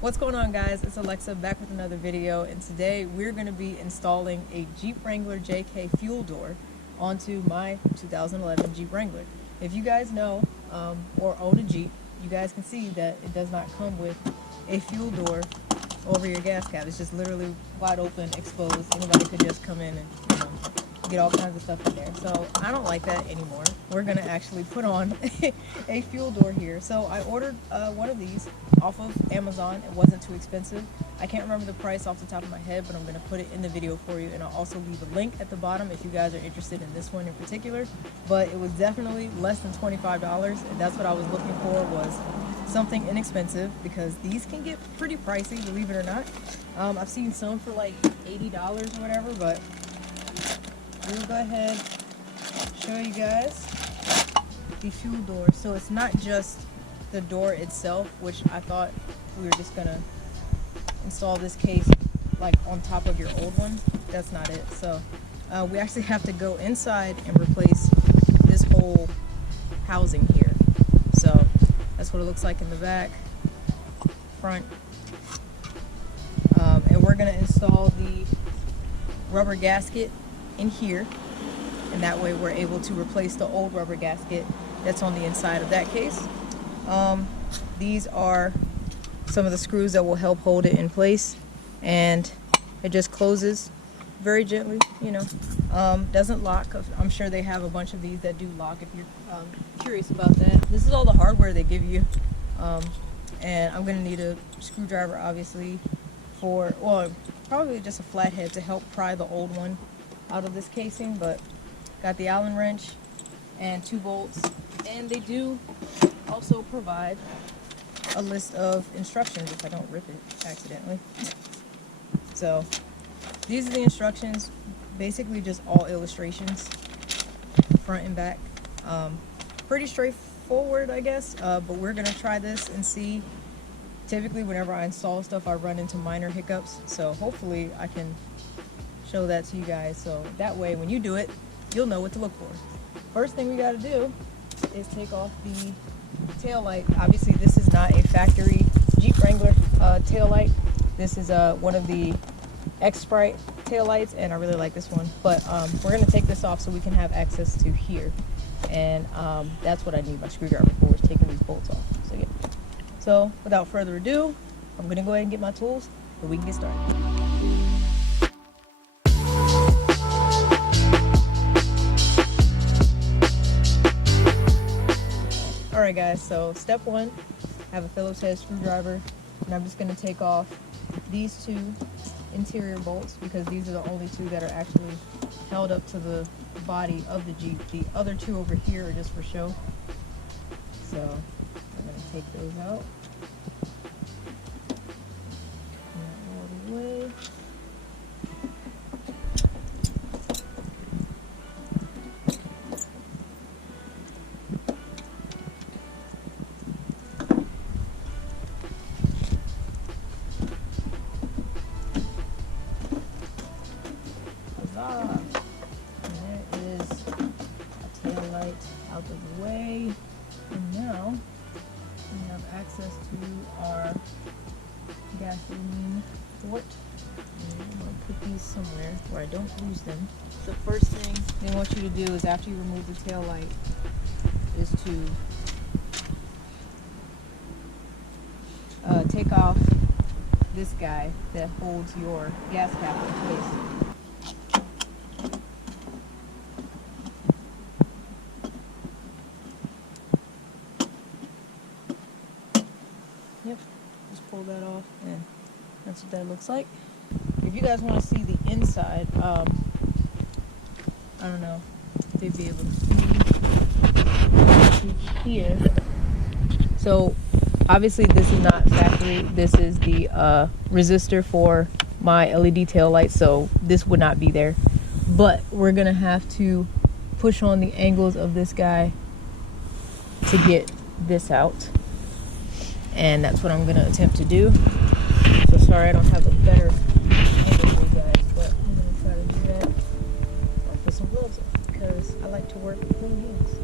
What's going on, guys? It's Alexa back with another video, and today we're going to be installing a Jeep Wrangler JK fuel door onto my 2011 Jeep Wrangler. If you guys know or own a Jeep, you guys can see that it does not come with a fuel door over your gas cap. It's just literally wide open, exposed. Anybody could just come in and get all kinds of stuff in there. So I don't like that anymore. We're gonna actually put on a fuel door here. So I ordered one of these off of Amazon. It wasn't too expensive. I can't remember the price off the top of my head, but I'm gonna put it in the video for you, and I'll also leave a link at the bottom if you guys are interested in this one in particular. But it was definitely less than $25, and that's what I was looking for, was something inexpensive, because these can get pretty pricey, believe it or not. I've seen some for like $80 or whatever, but we'll go ahead and show you guys the fuel door. So it's not just the door itself, which I thought we were just gonna install this case like on top of your old one. That's not it. So we actually have to go inside and replace this whole housing here. So that's what it looks like in the back, front, and we're gonna install the rubber gasket in here, and that way we're able to replace the old rubber gasket that's on the inside of that case. These are some of the screws that will help hold it in place, and it just closes very gently, doesn't lock. I'm sure they have a bunch of these that do lock if you're curious about that. This is all the hardware they give you, and I'm gonna need a screwdriver, obviously, for, well, probably just a flathead to help pry the old one out of this casing. But got the Allen wrench and 2 bolts, and they do also provide a list of instructions if I don't rip it accidentally. So these are the instructions, basically just all illustrations, front and back. Pretty straightforward, I guess, but we're gonna try this and see. Typically whenever I install stuff, I run into minor hiccups, so hopefully I can show that to you guys, so that way when you do it, you'll know what to look for. First thing we got to do is take off the tail light. Obviously this is not a factory Jeep Wrangler tail light. This is one of the X-Sprite tail lights, and I really like this one. But we're going to take this off so we can have access to here, and that's what I need my screwdriver for, is taking these bolts off. So yeah. So without further ado, I'm going to go ahead and get my tools so we can get started. Alright guys, so step 1, I have a Phillips head screwdriver, and I'm just going to take off these 2 interior bolts, because these are the only 2 that are actually held up to the body of the Jeep. The other 2 over here are just for show. So I'm going to take those out. All the way. And there is a tail light out of the way, and now we have access to our gasoline port. And I'm going to put these somewhere where I don't lose them. The first thing they want you to do is, after you remove the tail light, is to take off this guy that holds your gas cap in place. Yep, just pull that off, and that's what that looks like. If you guys want to see the inside, I don't know if they'd be able to see here. So obviously this is not factory. This is the resistor for my LED tail light, so this would not be there. But we're gonna have to push on the angles of this guy to get this out, and that's what I'm gonna attempt to do. So sorry I don't have a better angle for you guys, but I'm gonna try to do that. I'll put some gloves on because I like to work with clean hands.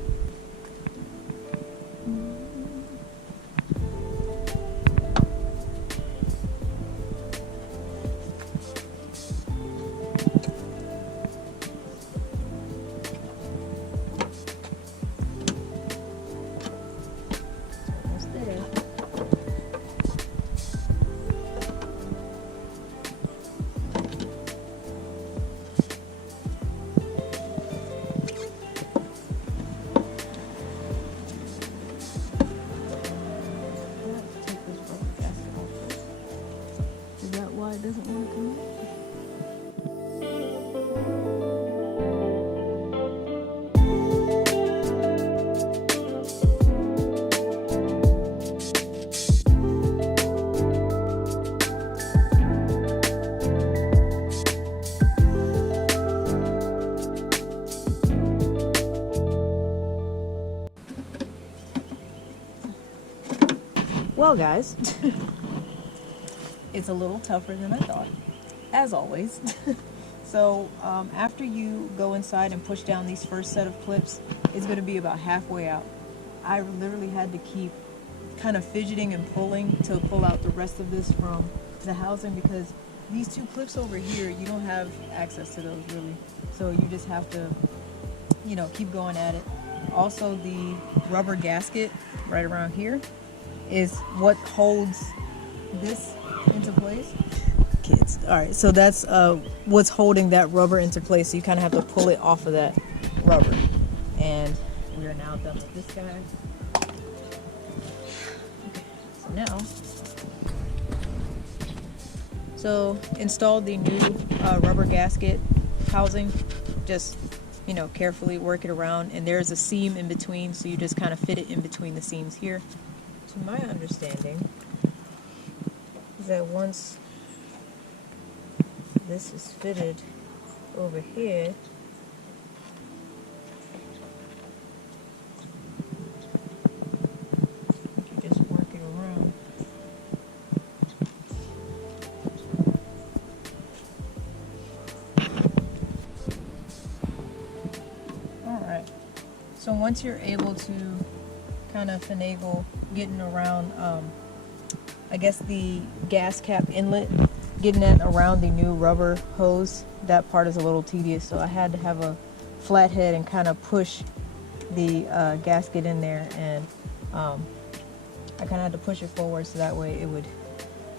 it doesn't want to connect. Well, guys, it's a little tougher than I thought, as always. So after you go inside and push down these first set of clips, it's going to be about halfway out. I literally had to keep kind of fidgeting and pulling to pull out the rest of this from the housing, because these two clips over here, you don't have access to those really. So you just have to, you know, keep going at it. Also, the rubber gasket right around here is what holds this into place. Kids. All right, so that's what's holding that rubber into place. So you kind of have to pull it off of that rubber. And we are now done with this guy. So now, install the new rubber gasket housing. Just, you know, carefully work it around, and there's a seam in between, so you just kind of fit it in between the seams here. To my understanding is that once this is fitted over here, you just work it around. Alright, so once you're able to kind of finagle getting around, I guess the gas cap inlet, getting that around the new rubber hose, that part is a little tedious, so I had to have a flathead and kind of push the gasket in there, and I kind of had to push it forward so that way it would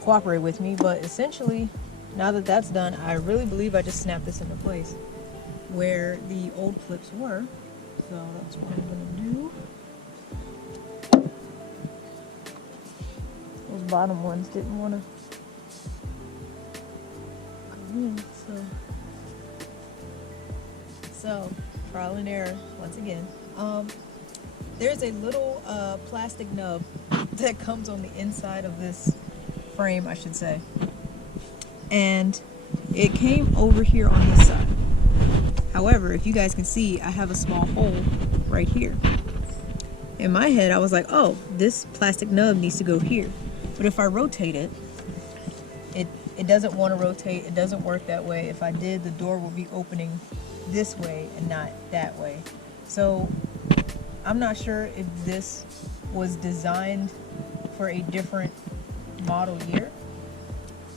cooperate with me. But essentially, now that that's done, I really believe I just snapped this into place where the old clips were. So that's what I'm gonna do. Those bottom ones didn't want to go in, so trial and error once again. There's a little plastic nub that comes on the inside of this frame, I should say, and it came over here on this side. However, if you guys can see, I have a small hole right here. In my head, I was like, oh, this plastic nub needs to go here. But if I rotate it, it doesn't want to rotate. It doesn't work that way. If I did, the door will be opening this way and not that way. So I'm not sure if this was designed for a different model year.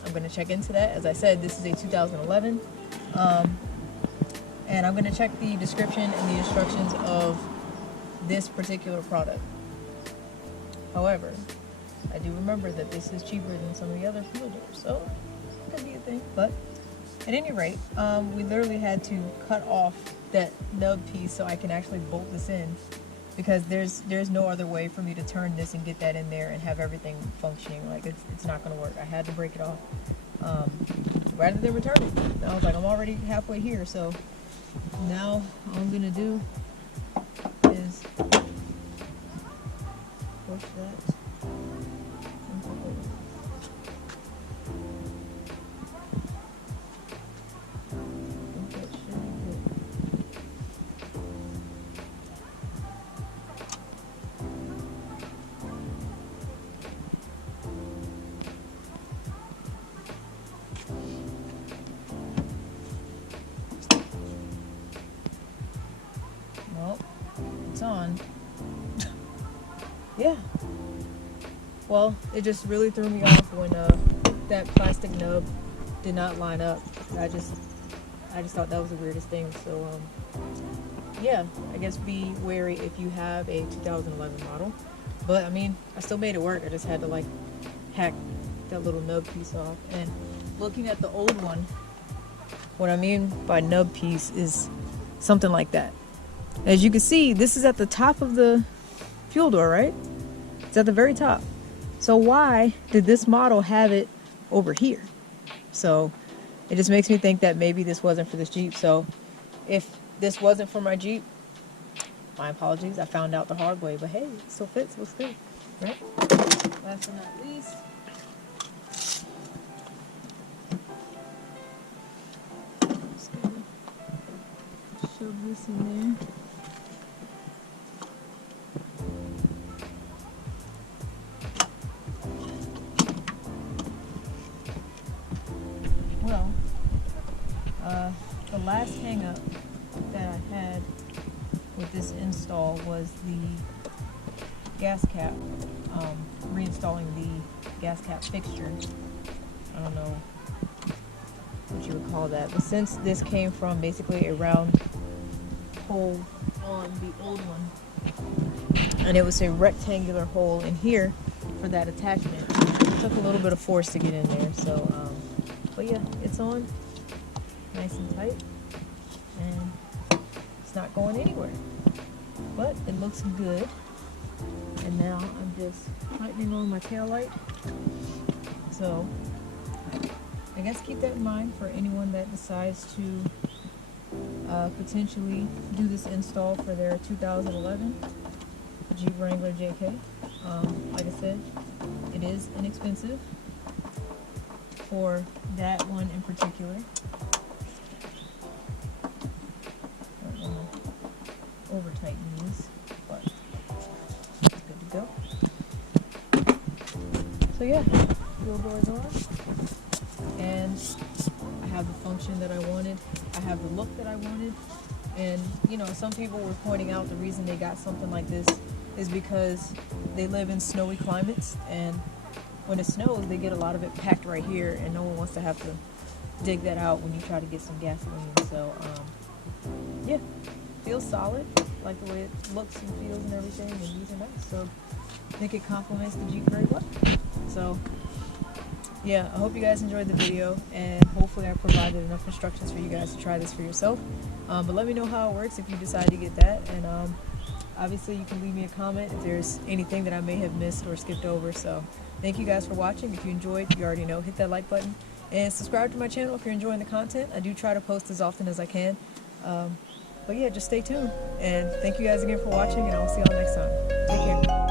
I'm going to check into that. As I said, this is a 2011. And I'm going to check the description and the instructions of this particular product. However, I do remember that this is cheaper than some of the other field doors, so it could be a thing. But at any rate, we literally had to cut off that nub piece so I can actually bolt this in, because there's no other way for me to turn this and get that in there and have everything functioning. Like, it's not going to work. I had to break it off rather than return it. And I was like, I'm already halfway here, so now all I'm going to do is push that. Well, it's on. Yeah. Well, it just really threw me off when that plastic nub did not line up. I just thought that was the weirdest thing. So yeah, I guess be wary if you have a 2011 model. But I mean, I still made it work. I just had to like hack that little nub piece off. And looking at the old one, what I mean by nub piece is something like that. As you can see, this is at the top of the fuel door, right? It's at the very top. So why did this model have it over here? So it just makes me think that maybe this wasn't for this Jeep. So if this wasn't for my Jeep, my apologies. I found out the hard way, but hey, it still fits. Looks good, right? Last but not least, just gonna shove this in there. Well, the last hang up that I had with this install was the gas cap, reinstalling the gas cap fixture. I don't know what you would call that, but since this came from basically a round hole on the old one, and it was a rectangular hole in here for that attachment, it took a little bit of force to get in there. So, but yeah, it's on nice and tight, and it's not going anywhere. But it looks good. And now I'm just tightening on my tail light. So I guess keep that in mind for anyone that decides to potentially do this install for their 2011 Jeep Wrangler JK. Like I said, it is inexpensive for that one in particular. I don't want to over tighten these, but it's good to go. So yeah, wheel doors on, and I have the function that I wanted. I have the look that I wanted. And you know, some people were pointing out the reason they got something like this is because they live in snowy climates, and when it snows they get a lot of it packed right here, and no one wants to have to dig that out when you try to get some gasoline. So yeah, feels solid, like the way it looks and feels and everything, and these are nice. So I think it complements the Jeep very well. So yeah, I hope you guys enjoyed the video, and hopefully I provided enough instructions for you guys to try this for yourself. But let me know how it works if you decide to get that, and obviously you can leave me a comment if there's anything that I may have missed or skipped over. So thank you guys for watching. If you enjoyed, you already know, hit that like button and subscribe to my channel if you're enjoying the content. I do try to post as often as I can. But yeah, just stay tuned, and thank you guys again for watching, and I'll see y'all next time. Take care.